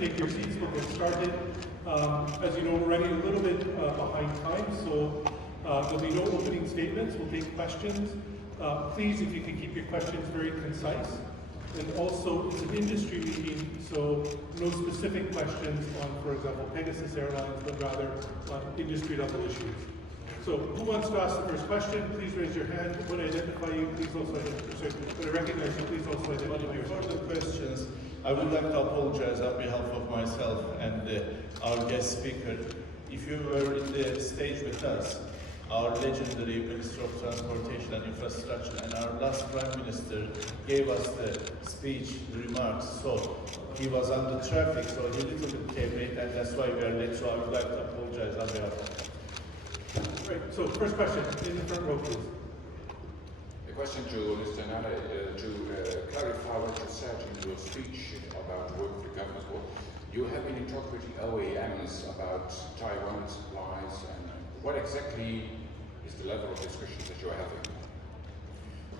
take your seats, we'll get started. As you know, we're running a little bit behind time, so there'll be no opening statements. We'll take questions. Please, if you can keep your questions very concise. And also, it's an industry meeting, so no specific questions on, for example, Pegasus Airlines, but rather on industry-level issues. So, who wants to ask the first question? Please raise your hand. When I identify you, please also identify. When I recognize you, please also identify yourself. Before the questions, I would like to apologize on behalf of myself and our guest speaker. If you were in the stage with us, our legendary Minister of Transportation and Infrastructure and our last Prime Minister gave us the speech, the remarks. So he was on the traffic, so he little bit came late, and that's why we are late. So I would like to apologize on behalf of him. Right, so first question, in the front row, please. A question to Mr. Nane, to clarify what you said in your speech about work with the government. Well, you have been in talk with the OEMs about Taiwan supplies, and what exactly is the level of discussions that you are having?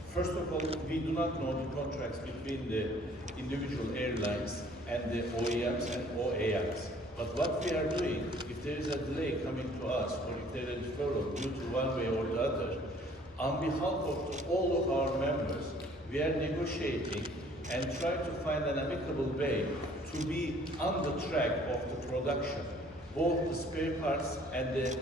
First of all, we do not know the contracts between the individual airlines and the OEMs and OAMs. But what we are doing, if there is a delay coming to us, or if there is a deferral due to one way or the other, on behalf of all of our members, we are negotiating and try to find an amicable way to be on the track of the production, both the spare parts and the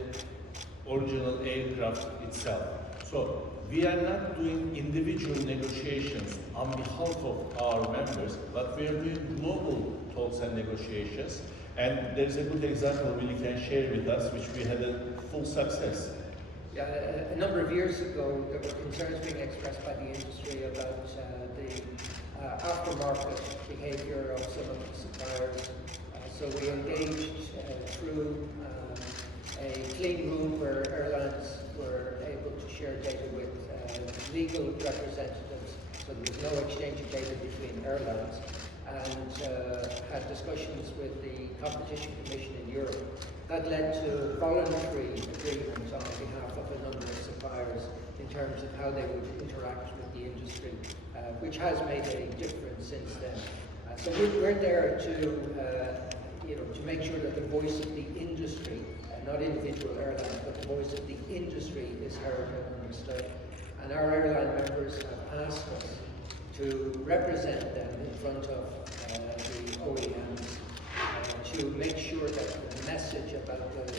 original aircraft itself. So we are not doing individual negotiations on behalf of our members, but we are doing global talks and negotiations. And there is a good example Willie can share with us, which we had a full success. Yeah, a number of years ago, there were concerns being expressed by the industry about the aftermarket behaviour of some of the suppliers. So we engaged through a clean room where airlines were able to share data with legal representatives, so there was no exchange of data between airlines, and had discussions with the Competition Commission in Europe. That led to voluntary agreements on behalf of a number of suppliers in terms of how they would interact with the industry, which has made a difference since then. So we're there to make sure that the voice of the industry, not individual airlines, but the voice of the industry is heard and understood. And our airline members have asked us to represent them in front of the OEMs to make sure that the message about the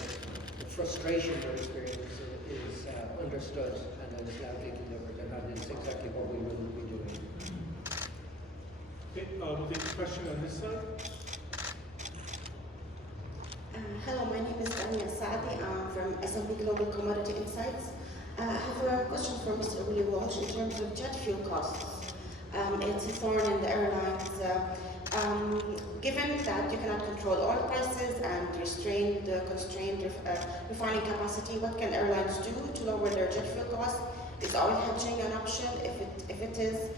frustration they're experiencing is understood and is loudly delivered, and that is exactly what we will be doing. Okay, we'll take a question on this side. Hello, my name is Tanya Saadi. I'm from S&P Global Commodity Insights. I have a question for Mr. Willie Walsh in terms of jet fuel costs. It's a thorn in the airlines. Given that you cannot control oil prices and constrained refining capacity, what can airlines do to lower their jet fuel costs? Is oil hedging an option? If it is,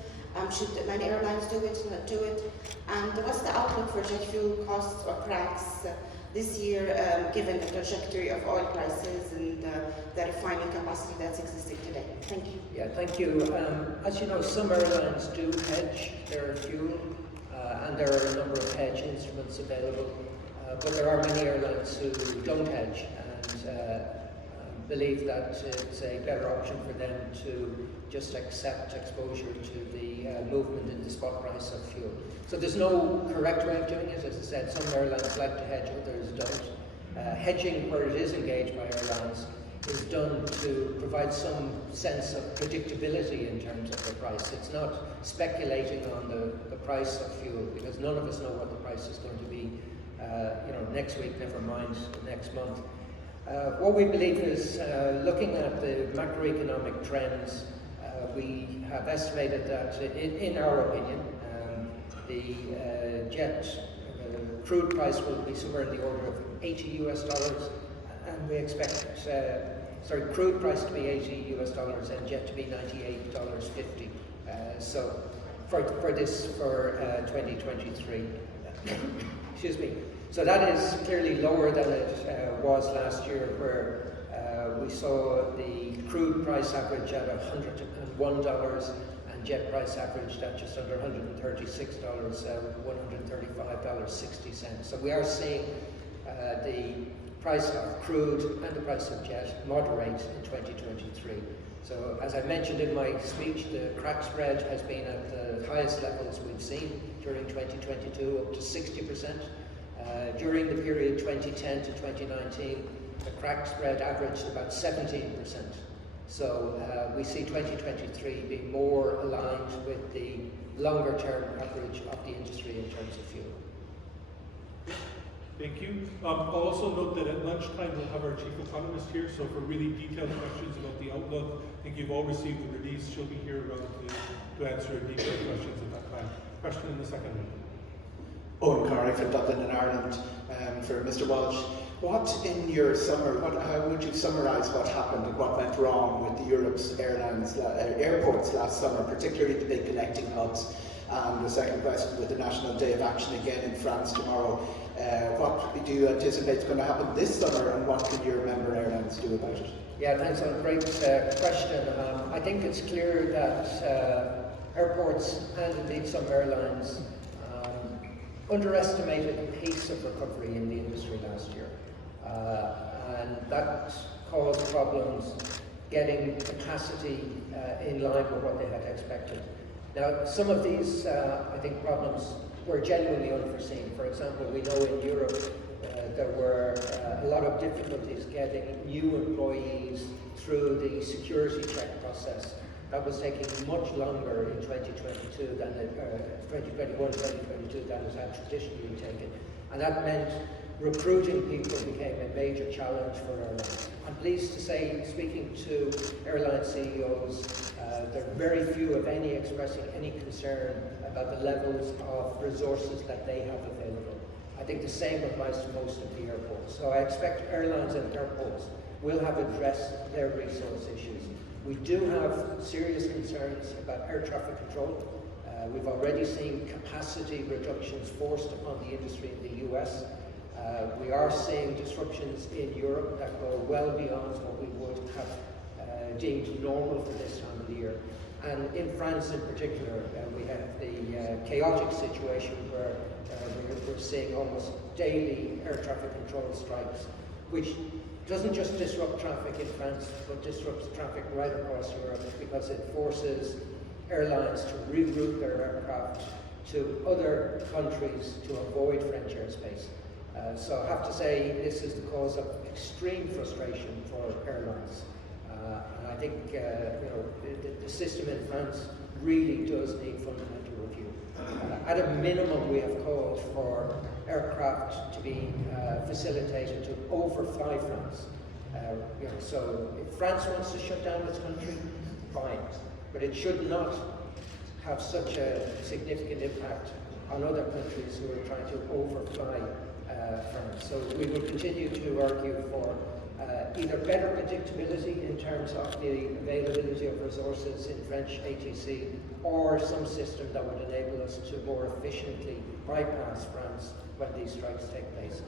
should many airlines do it, not do it? And what's the outlook for jet fuel costs or cracks this year, given the trajectory of oil prices and the refining capacity that's existing today? Thank you. Yeah, thank you. As you know, some airlines do hedge their fuel, and there are a number of hedge instruments available, but there are many airlines who don't hedge and believe that it's a better option for them to just accept exposure to the movement in the spot price of fuel. So there's no correct way of doing it. As I said, some airlines like to hedge, others don't. Hedging, where it is engaged by airlines, is done to provide some sense of predictability in terms of the price. It's not speculating on the price of fuel, because none of us know what the price is going to be next week, never mind next month. What we believe is, looking at the macroeconomic trends, we have estimated that, in our opinion, the crude price will be somewhere in the order of $80 US, and we expect crude price to be $80 US and jet to be $98.50. So for 2023. Excuse me. So that is clearly lower than it was last year, where we saw the crude price average at $101 and and jet price averaged at just under $136, $135.60. So we are seeing the price of crude and the price of jet moderate in 2023. So as I mentioned in my speech, the crack spread has been at the highest levels we've seen during 2022, up to 60%. During the period 2010 to 2019, the crack spread averaged about 17%. So we see 2023 being more aligned with the longer term average of the industry in terms of fuel. Thank you. I'll also note that at lunchtime we'll have our chief economist here, so for really detailed questions about the outlook, I think you've all received the release. She'll be here around to answer detailed questions at that time. Question in the second one. Owen Carey from Dublin in Ireland. For Mr. Walsh, what in your how would you summarise what happened and what went wrong with Europe's airports last summer, particularly the big connecting hubs? And the second question, with the National Day of Action again in France tomorrow, what do you anticipate is going to happen this summer, and what can your member airlines do about it? Yeah, thanks, a great question. I think it's clear that airports and indeed some airlines underestimated the pace of recovery in the industry last year. And that caused problems getting capacity in line with what they had expected. Now, some of these, I think, problems were genuinely unforeseen. For example, we know in Europe there were a lot of difficulties getting new employees through the security check process. That was taking much longer in 2022 than 2021, 2022 than it had traditionally taken. And that meant recruiting people became a major challenge for airlines. I'm pleased to say, speaking to airline CEOs, there are very few, if any, expressing any concern about the levels of resources that they have available. I think the same applies to most of the airports. So I expect airlines and airports will have addressed their resource issues. We do have serious concerns about air traffic control. We've already seen capacity reductions forced upon the industry in the US. We are seeing disruptions in Europe that go well beyond what we would have deemed normal for this time of the year. And in France in particular, we have the chaotic situation where we're seeing almost daily air traffic control strikes, which doesn't just disrupt traffic in France, but disrupts traffic right across Europe because it forces airlines to reroute their aircraft to other countries to avoid French airspace. So I have to say this is the cause of extreme frustration for airlines. And I think the system in France really does need fundamental review. At a minimum, we have called for aircraft to be facilitated to overfly France. So if France wants to shut down its country, fine, but it should not have such a significant impact on other countries who are trying to overfly France. So we will continue to argue for either better predictability in terms of the availability of resources in French ATC, or some system that would enable us to more efficiently bypass France when these strikes take place.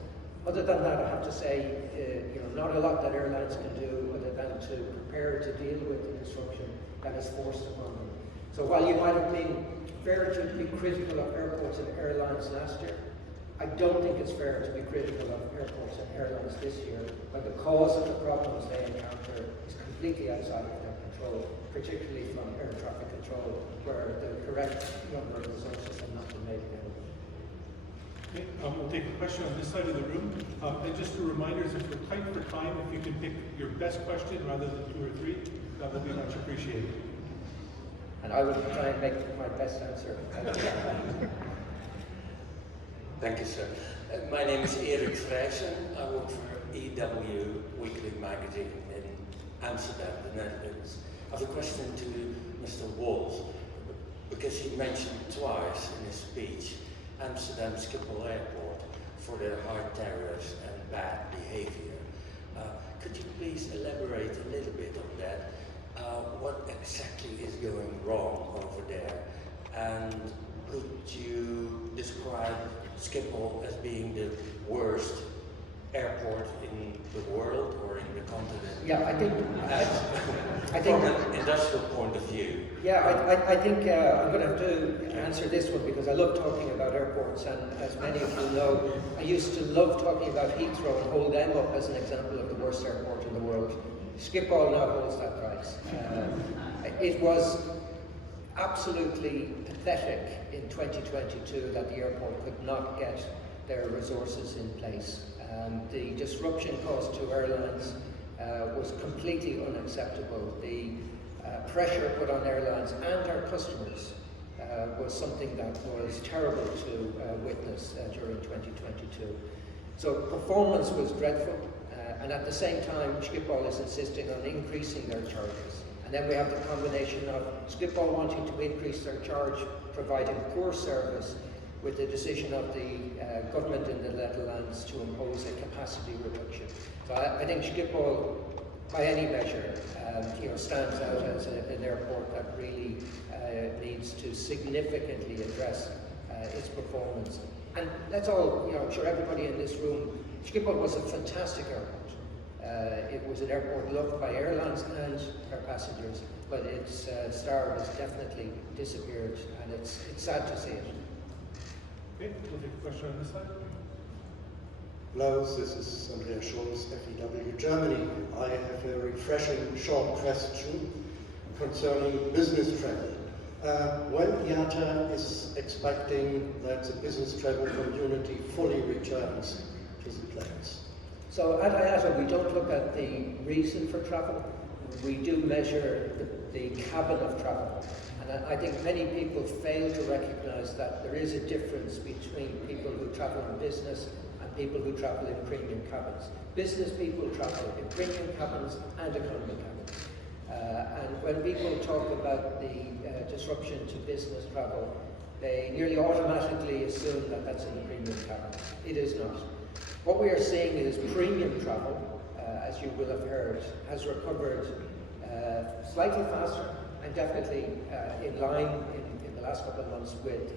Other than that, I have to say, not a lot that airlines can do other than to prepare to deal with the disruption that is forced upon them. So while you might have been fair to be critical of airports and airlines last year, I don't think it's fair to be critical of airports and airlines this year when the cause of the problems they encounter is completely outside of their control, particularly from air traffic control, where the correct number of resources have not been made available. Okay, we'll take a question on this side of the room. And just a reminder, if we're tight for time, if you can pick your best question rather than two or three, that would be much appreciated. And I will try and make my best answer. Thank you, sir. My name is Erik Vrijsen. I work for EW Weekly Magazine in Amsterdam, the Netherlands. I have a question to Mr. Walsh, because he mentioned twice in his speech Amsterdam Schiphol Airport for their high tariffs and bad behavior. Could you please elaborate a little bit on that? What exactly is going wrong over there? And could you describe Schiphol as being the worst airport in the world or in the continent? Yeah, I think From an industrial point of view. Yeah, I think I'm going to have to answer this one because I love talking about airports, and as many of you know, I used to love talking about Heathrow and hold them up as an example of the worst airport in the world. Schiphol now holds that prize. It was absolutely pathetic in 2022 that the airport could not get their resources in place. The disruption caused to airlines was completely unacceptable. The pressure put on airlines and our customers was something that was terrible to witness during 2022. So performance was dreadful, and at the same time Schiphol is insisting on increasing their charges. And then we have the combination of Schiphol wanting to increase their charge, providing poor service, with the decision of the government in the Netherlands to impose a capacity reduction. So I think Schiphol, by any measure, stands out as an airport that really needs to significantly address its performance. And that's all, I'm sure everybody in this room, Schiphol was a fantastic airport. It was an airport loved by airlines and our passengers, but its star has definitely disappeared, and it's sad to see it. Okay, we'll take a question on this side. Hello, this is Andreas Scholz, FEW Germany. I have a refreshing short question concerning business travel. When IATA is expecting that the business travel community fully returns to the planes? So at IATA, we don't look at the reason for travel. We do measure the cabin of travel. And I think many people fail to recognize that there is a difference between people who travel in business and people who travel in premium cabins. Business people travel in premium cabins and economy cabins. And when people talk about the disruption to business travel, they nearly automatically assume that that's in the premium cabin. It is not. What we are seeing is premium travel, as you will have heard, has recovered slightly faster and definitely in line in the last couple of months with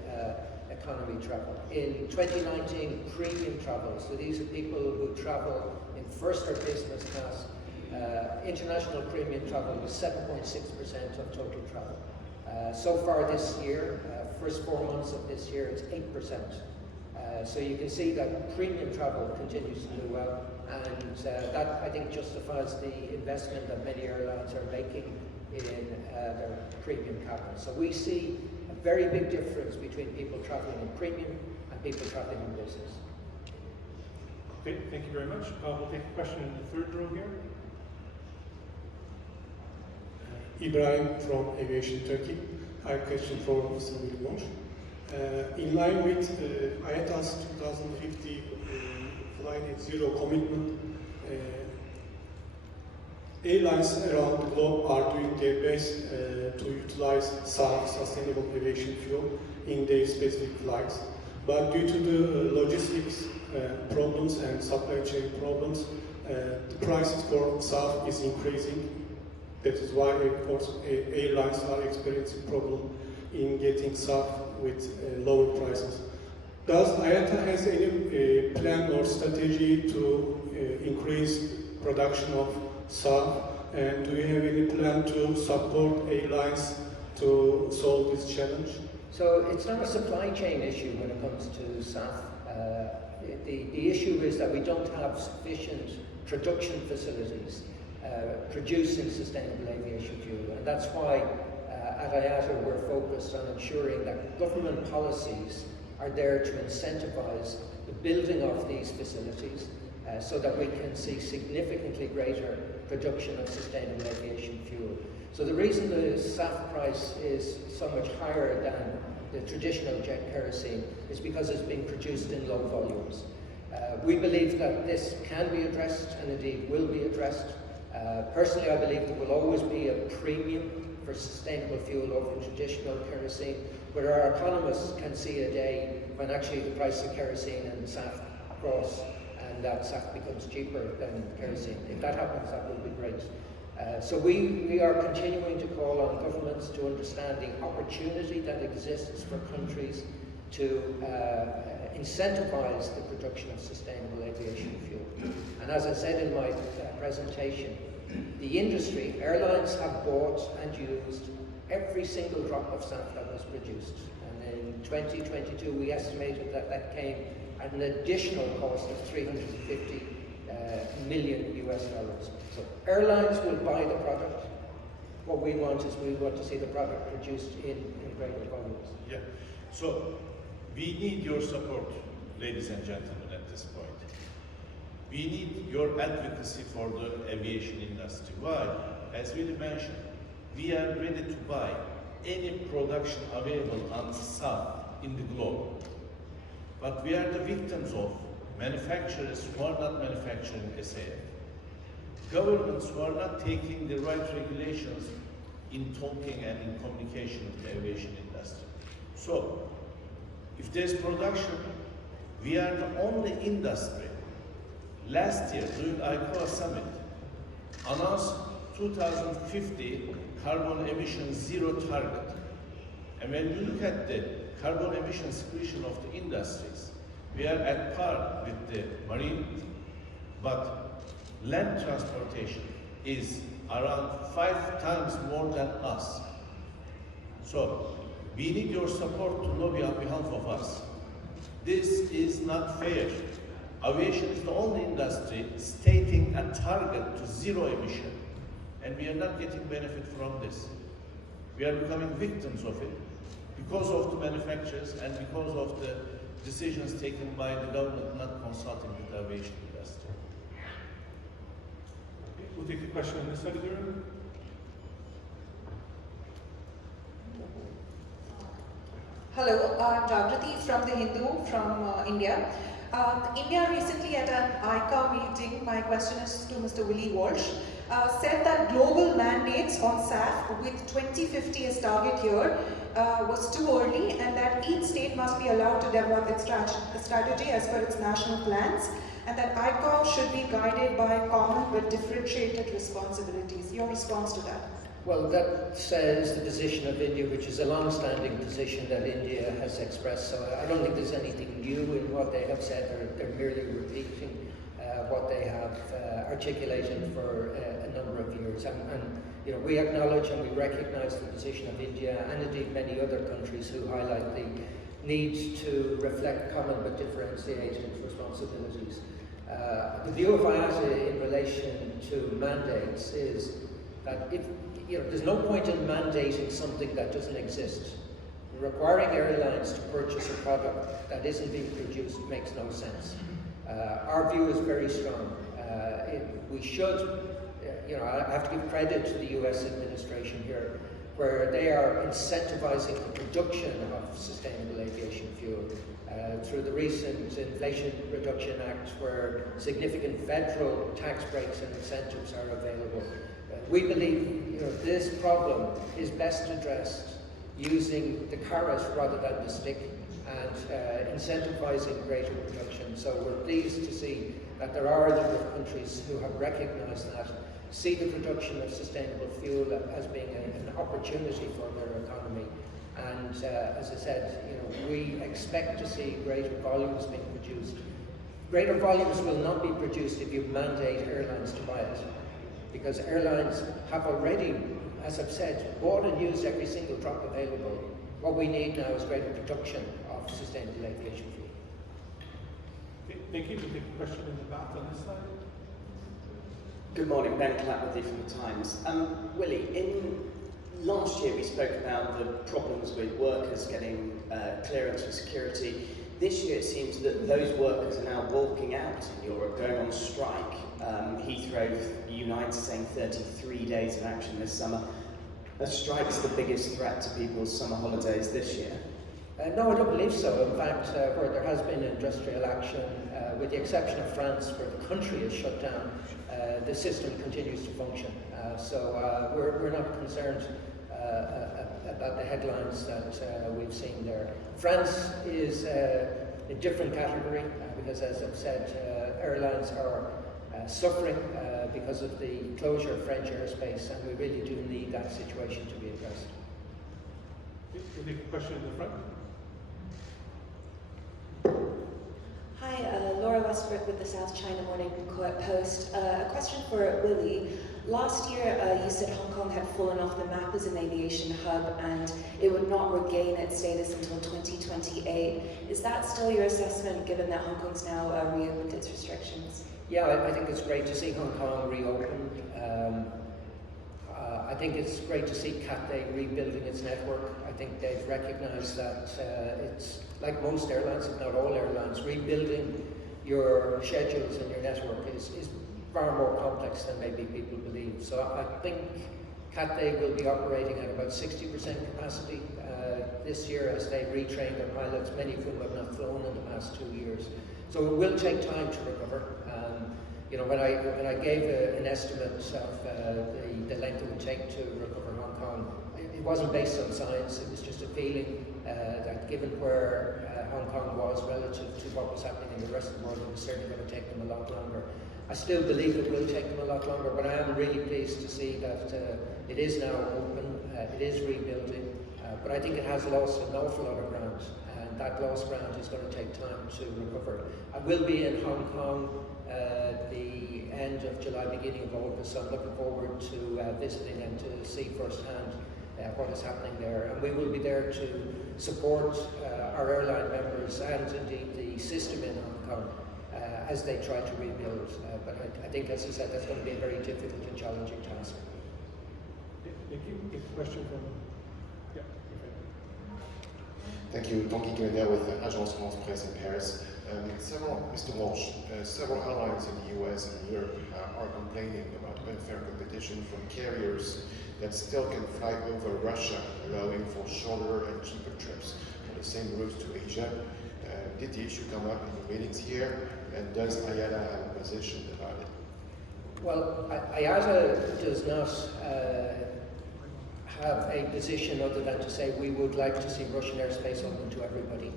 economy travel. In 2019, premium travel, so these are people who travel in first or business class, international premium travel was 7.6% of total travel. So far this year, first 4 months of this year, it's 8%. So you can see that premium travel continues to do well, and that I think justifies the investment that many airlines are making in their premium cabins. So we see a very big difference between people traveling in premium and people traveling in business. Okay, thank you very much. We'll take a question in the third row here. Ibrahim from Aviation Turkey. I have a question for Mr. Walsh. In line with IATA's 2050 Fly Net Zero commitment, airlines around the globe are doing their best to utilize SAF, sustainable aviation fuel, in their specific flights. But due to the logistics problems and supply chain problems, the prices for SAF is increasing. That is why airlines are experiencing problem in getting SAF with lower prices. Does IATA has any plan or strategy to increase production of SAF, and do you have any plan to support airlines to solve this challenge? So it's not a supply chain issue when it comes to SAF. The issue is that we don't have sufficient production facilities producing sustainable aviation fuel, and that's why at IATA we're focused on ensuring that government policies are there to incentivize the building of these facilities so that we can see significantly greater production of sustainable aviation fuel. So the reason the SAF price is so much higher than the traditional jet kerosene is because it's being produced in low volumes. We believe that this can be addressed, and indeed will be addressed. Personally, I believe there will always be a premium for sustainable fuel over traditional kerosene, but our economists can see a day when actually the price of kerosene and SAF cross, and that SAF becomes cheaper than kerosene. If that happens, that will be great. So we are continuing to call on governments to understand the opportunity that exists for countries to incentivize the production of sustainable aviation fuel. And as I said in my presentation, the industry, airlines have bought and used every single drop of SAF that was produced. And in 2022, we estimated that that came at an additional cost of $350 million US. So airlines will buy the product. What we want is we want to see the product produced in greater volumes. Yeah. So we need your support, ladies and gentlemen, at this point. We need your advocacy for the aviation industry. Why? As Willie mentioned, we are ready to buy any production available on SAF in the globe. But we are the victims of manufacturers who are not manufacturing SAF. Governments who are not taking the right regulations in talking and in communication with the aviation industry. So, if there's production, we are the only industry. Last year, during IATA summit, announced 2050 carbon emission zero target. And when you look at the carbon emission secretion of the industries, we are at par with the marine, but land transportation is around 5 times more than us. So, we need your support to lobby on behalf of us. This is not fair. Aviation is the only industry stating a target to zero emission, and we are not getting benefit from this. We are becoming victims of it because of the manufacturers and because of the decisions taken by the government not consulting with the aviation industry. Okay, we'll take a question on this side of the room. Hello, I'm Jagrati from The Hindu from India. India recently at an IATA meeting, my question is to Mr. Willie Walsh, said that global mandates on SAF with 2050 as target year was too early, and that each state must be allowed to develop its strategy as per its national plans, and that IATA should be guided by common but differentiated responsibilities. Your response to that? Well, that says the position of India, which is a long-standing position that India has expressed. So I don't think there's anything new in what they have said. They're merely repeating what they have articulated for a number of years. And you know, we acknowledge and we recognise the position of India and indeed many other countries who highlight the need to reflect common but differentiated responsibilities. The view of IATA in relation to mandates is that there's no point in mandating something that doesn't exist. Requiring airlines to purchase a product that isn't being produced makes no sense. Our view is very strong. We should, I have to give credit to the US administration here, where they are incentivizing the production of sustainable aviation fuel through the recent Inflation Reduction Act, where significant federal tax breaks and incentives are available. We believe this problem is best addressed using the carrot rather than the stick and incentivizing greater production. So we're pleased to see that there are a number of countries who have recognized that, see the production of sustainable fuel as being an opportunity for their economy. And as I said, we expect to see greater volumes being produced. Greater volumes will not be produced if you mandate airlines to buy it, because airlines have already, as I've said, bought and used every single drop available. What we need now is greater production of sustainable aviation fuel. Okay, thank you. We'll take a question in the back on this side. Good morning, Ben Clapworthy from The Times. Willie, in last year we spoke about the problems with workers getting clearance for security. This year it seems that those workers are now walking out in Europe, going on strike. Heathrow Unite saying 33 days of action this summer. A strike's the biggest threat to people's summer holidays this year. No, I don't believe so. In fact, where there has been industrial action, with the exception of France, where the country is shut down, the system continues to function. So we're not concerned about the headlines that we've seen there. France is a different category because, as I've said, airlines are suffering because of the closure of French airspace, and we really do need that situation to be addressed. Okay, we'll take a question in the front. Hi, Laura Westbrook with the South China Morning Post. A question for Willie. Last year, you said Hong Kong had fallen off the map as an aviation hub and it would not regain its status until 2028. Is that still your assessment, given that Hong Kong's now reopened its restrictions? Yeah, I think it's great to see Hong Kong reopen. I think it's great to see Cathay rebuilding its network. I think they've recognised that it's like most airlines, if not all airlines, rebuilding your schedules and your network is far more complex than maybe people believe. So I think Cathay will be operating at about 60% capacity this year as they retrain their pilots, many of whom have not flown in the past 2 years. So it will take time to recover. You know, when I gave an estimate of the length it would take to recover Hong Kong, it wasn't based on science. It was just a feeling that given where Hong Kong was relative to what was happening in the rest of the world, it was certainly going to take them a lot longer. I still believe it will take them a lot longer, but I am really pleased to see that it is now open, it is rebuilding, but I think it has lost an awful lot of ground, and that lost ground is going to take time to recover. I will be in Hong Kong the end of July, beginning of August, so I'm looking forward to visiting and to see firsthand what is happening there. And we will be there to support our airline members and indeed the system in Hong Kong as they try to rebuild. But I think, as you said, that's going to be a very difficult and challenging task. Thank you. Next question from... Yeah. Thank you. Tanguy Guénère with Agence France Presse in Paris. Mr. Walsh, several airlines in the US and Europe are complaining about unfair competition from carriers that still can fly over Russia, allowing for shorter and cheaper trips on the same routes to Asia. Did the issue come up in the meetings here, and does IATA have a position about it? Well, IATA does not have a position other than to say we would like to see Russian airspace open to everybody.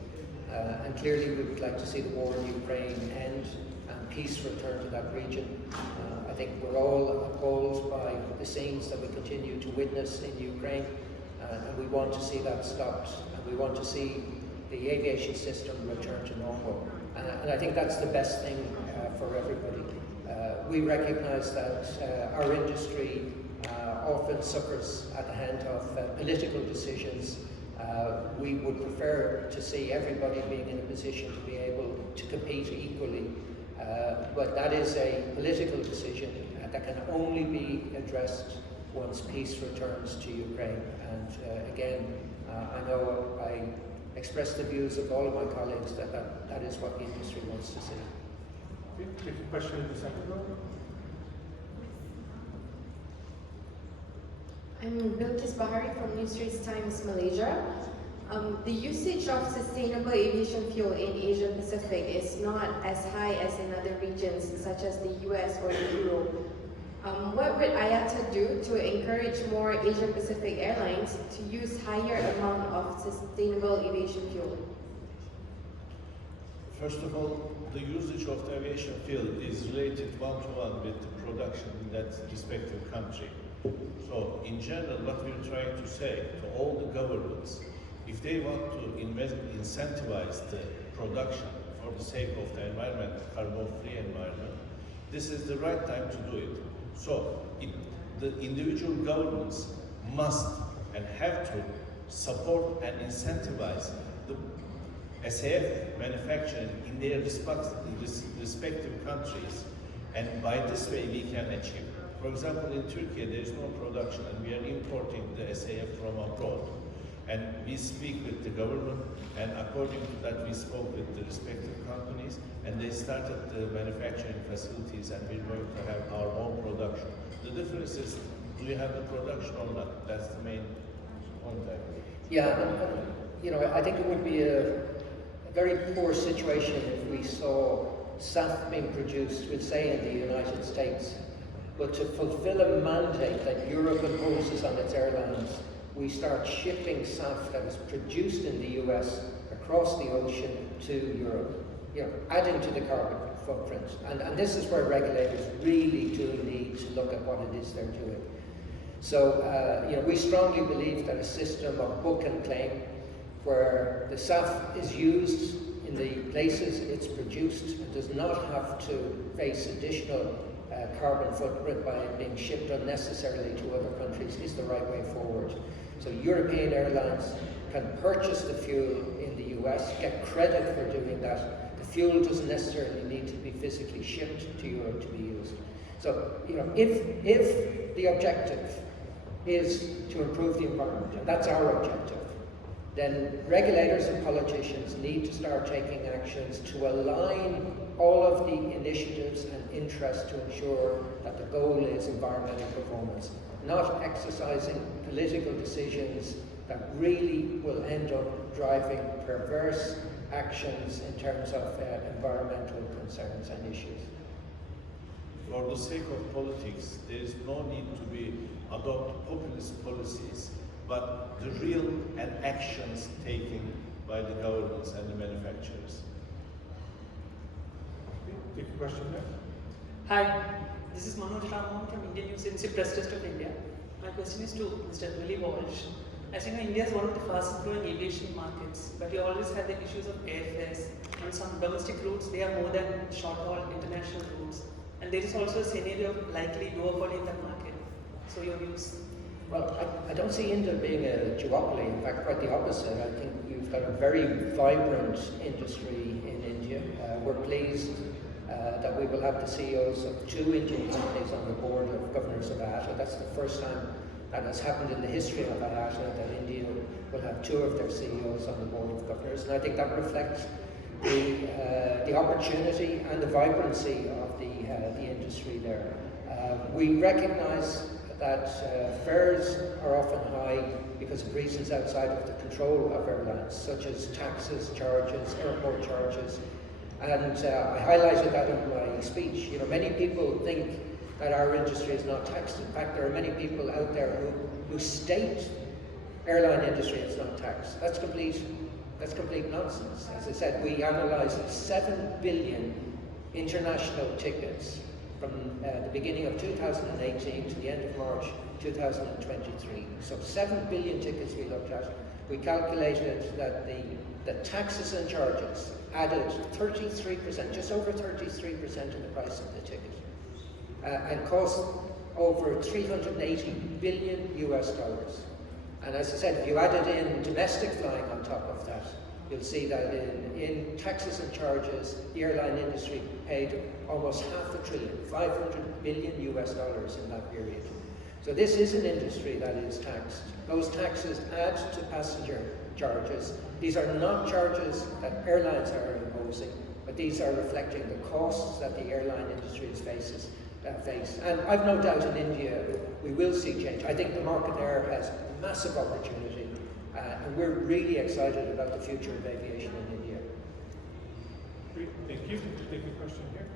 And clearly we would like to see the war in Ukraine end and peace return to that region. I think we're all appalled by the scenes that we continue to witness in Ukraine, and we want to see that stopped, and we want to see the aviation system return to normal. And I think that's the best thing for everybody. We recognise that our industry often suffers at the hand of political decisions. We would prefer to see everybody being in a position to be able to compete equally, but that is a political decision that can only be addressed once peace returns to Ukraine. And again, I know I express the views of all of my colleagues that is what the industry wants to see. Take a question in the second row. I'm Bilkis Bahari from New Straits Times, Malaysia. The usage of sustainable aviation fuel in Asia Pacific is not as high as in other regions such as the US or Europe. What would IATA do to encourage more Asia Pacific airlines to use higher amount of sustainable aviation fuel? First of all, the usage of the aviation fuel is related one-to-one with the production in that respective country. So, in general, what we're trying to say to all the governments, if they want to incentivize the production for the sake of the environment, carbon-free environment, this is the right time to do it. So, the individual governments must and have to support and incentivize the SAF manufacturing in their respective countries, and by this way we can achieve. For example, in Turkey there is no production and we are importing the SAF from abroad. And we speak with the government, and according to that we spoke with the respective companies, and they started the manufacturing facilities, and we're going to have our own production. The difference is, do we have the production or not? That's the main point. Yeah, you know, I think it would be a very poor situation if we saw SAF being produced, we'll say in the United States, but to fulfill a mandate that Europe imposes on its airlines, we start shipping SAF that is produced in the US across the ocean to Europe, you know, adding to the carbon footprint. And this is where regulators really do need to look at what it is they're doing. So, you know, we strongly believe that a system of book and claim, where the SAF is used in the places it's produced and does not have to face additional carbon footprint by it being shipped unnecessarily to other countries is the right way forward. So European airlines can purchase the fuel in the US, get credit for doing that. The fuel doesn't necessarily need to be physically shipped to Europe to be used. So, you know, if the objective is to improve the environment, and that's our objective, then regulators and politicians need to start taking actions to align all of the initiatives and interests to ensure that the goal is environmental performance, not exercising political decisions that really will end up driving perverse actions in terms of environmental concerns and issues. For the sake of politics, there is no need to adopt populist policies, but the real and actions taken by the governments and the manufacturers. Take a question there. Hi, this is Manoj Ramon from Indian News Agency Press Trust of India. My question is to Mr. Willie Walsh. As you know, India is one of the fastest growing aviation markets, but you always have the issues of airfares. On some domestic routes, they are more than short-haul international routes. And there is also a scenario of likely duopoly in the market. So your views? Well, I don't see India being a duopoly. In fact, quite the opposite. I think you've got a very vibrant industry in India. We're pleased that we will have the CEOs of 2 Indian companies on the board of governors of IATA. That's the first time that has happened in the history of IATA, that India will have 2 of their CEOs on the board of governors. And I think that reflects the opportunity and the vibrancy of the industry there. We recognise that fares are often high because of reasons outside of the control of airlines, such as taxes, charges, airport charges. And I highlighted that in my speech. You know, many people think that our industry is not taxed. In fact, there are many people out there who state airline industry is not taxed. That's complete nonsense. As I said, we analysed 7 billion international tickets from the beginning of 2018 to the end of March 2023. So 7 billion tickets we looked at. We calculated that the taxes and charges added 33%, just over 33% in the price of the ticket, and cost over 380 billion US dollars. And as I said, if you added in domestic flying on top of that, you'll see that in taxes and charges, the airline industry paid almost $500 billion, 500 billion US dollars in that period. So this is an industry that is taxed. Those taxes add to passenger charges. These are not charges that airlines are imposing, but these are reflecting the costs that the airline industry face. And I've no doubt in India we will see change. I think the market there has massive opportunity, and we're really excited about the future of aviation in India. Great, thank you. Take a question here.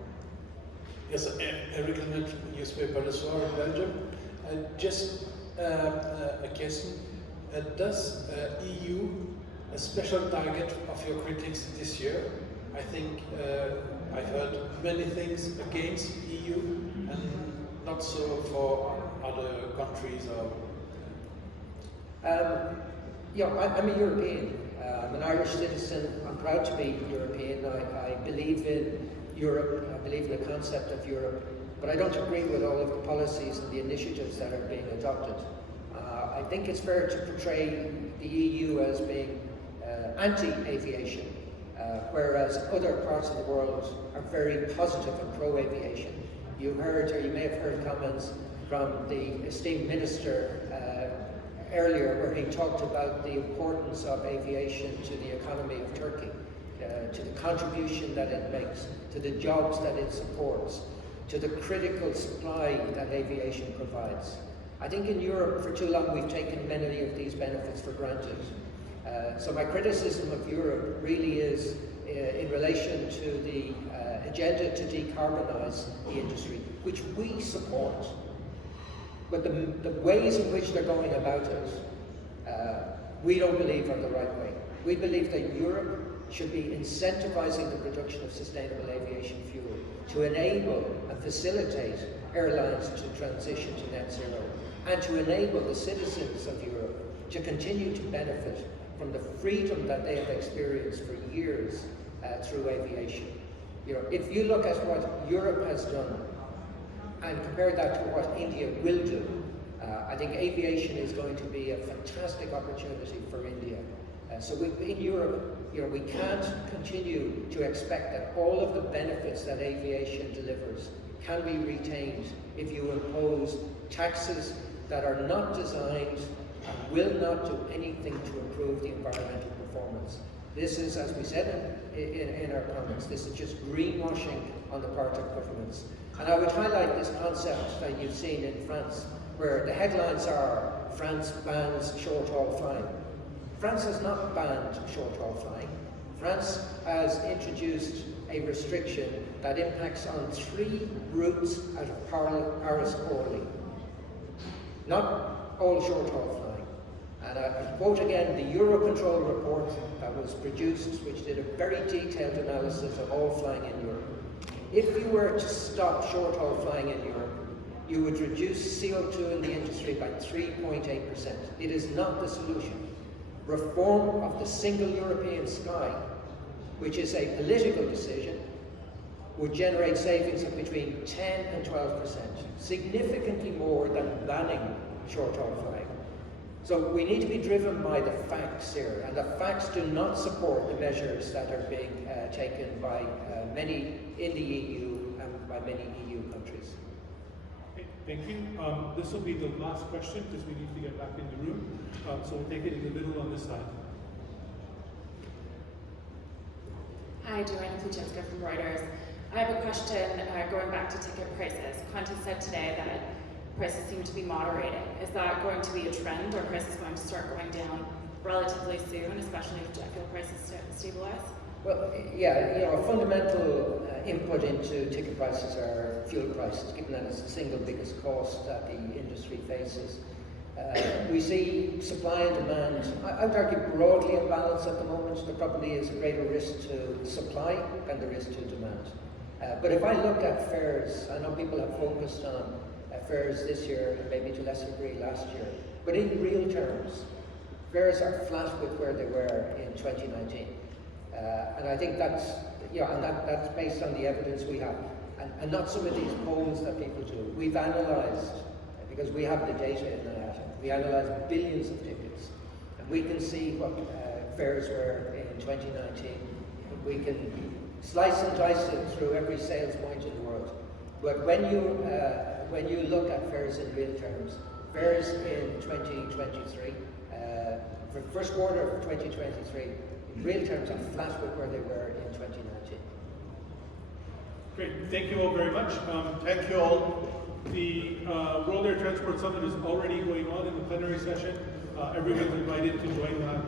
Yes, Eric Lennart, newspaper Le Soir in Belgium. Just a question. Does EU a special target of your critics this year? I think I heard many things against EU and not so for other countries. I'm a European. I'm an Irish citizen. I'm proud to be European. I believe in Europe. I believe in the concept of Europe. But I don't agree with all of the policies and the initiatives that are being adopted. I think it's fair to portray the EU as being anti-aviation, whereas other parts of the world are very positive and pro-aviation. You heard, or you may have heard comments from the esteemed minister earlier where he talked about the importance of aviation to the economy of Turkey, to the contribution that it makes, to the jobs that it supports, to the critical supply that aviation provides. I think in Europe for too long we've taken many of these benefits for granted. So my criticism of Europe really is in relation to the agenda to decarbonise the industry, which we support. But the ways in which they're going about it, we don't believe are the right way. We believe that Europe should be incentivising the production of sustainable aviation fuel to enable and facilitate airlines to transition to net zero, and to enable the citizens of Europe to continue to benefit from the freedom that they have experienced for years through aviation. You know, if you look at what Europe has done and compare that to what India will do, I think aviation is going to be a fantastic opportunity for India. So in Europe, you know, we can't continue to expect that all of the benefits that aviation delivers can be retained if you impose taxes that are not designed and will not do anything to improve the environmental performance. This is, as we said in our comments, this is just greenwashing on the part of governments. And I would highlight this concept that you've seen in France, where the headlines are, France bans short-haul flying. France has not banned short-haul flying. France has introduced a restriction that impacts on 3 routes out of Paris-Orly. Not all short-haul flying. And I quote again the Eurocontrol report that was produced, which did a very detailed analysis of all flying in Europe. If you were to stop short-haul flying in Europe, you would reduce CO2 in the industry by 3.8%. It is not the solution. Reform of the single European sky, which is a political decision, would generate savings of between 10 and 12%, significantly more than banning short-haul flying. So we need to be driven by the facts here, and the facts do not support the measures that are being taken by many in the EU and by many EU countries. Okay, thank you. This will be the last question because we need to get back in the room. So we'll take it in the middle on this side. Hi, Joanna Kluczynska from Reuters. I have a question going back to ticket prices. Qantas said today that prices seem to be moderating. Is that going to be a trend, or prices going to start going down relatively soon, especially if jet fuel prices stabilize? Well, yeah, you know, a fundamental input into ticket prices are fuel prices, given that it's the single biggest cost that the industry faces. We see supply and demand, I would argue, broadly in balance at the moment. There probably is a greater risk to supply than there is to demand. But if I look at fares, I know people have focused on fares this year, and maybe to a lesser degree last year, but in real terms, fares are flat with where they were in 2019. And I think that's, you know, and that's based on the evidence we have, and not some of these polls that people do. We've analysed, because we have the data in IATA, we analysed billions of tickets, and we can see what fares were in 2019. We can slice and dice it through every sales point in the world. But when you look at fares in real terms, fares in 2023, for the first quarter of 2023, in real terms are flat with where they were in 2019. Great, thank you all very much. Thank you all. The World Air Transport Summit is already going on in the plenary session. Everyone's invited to join that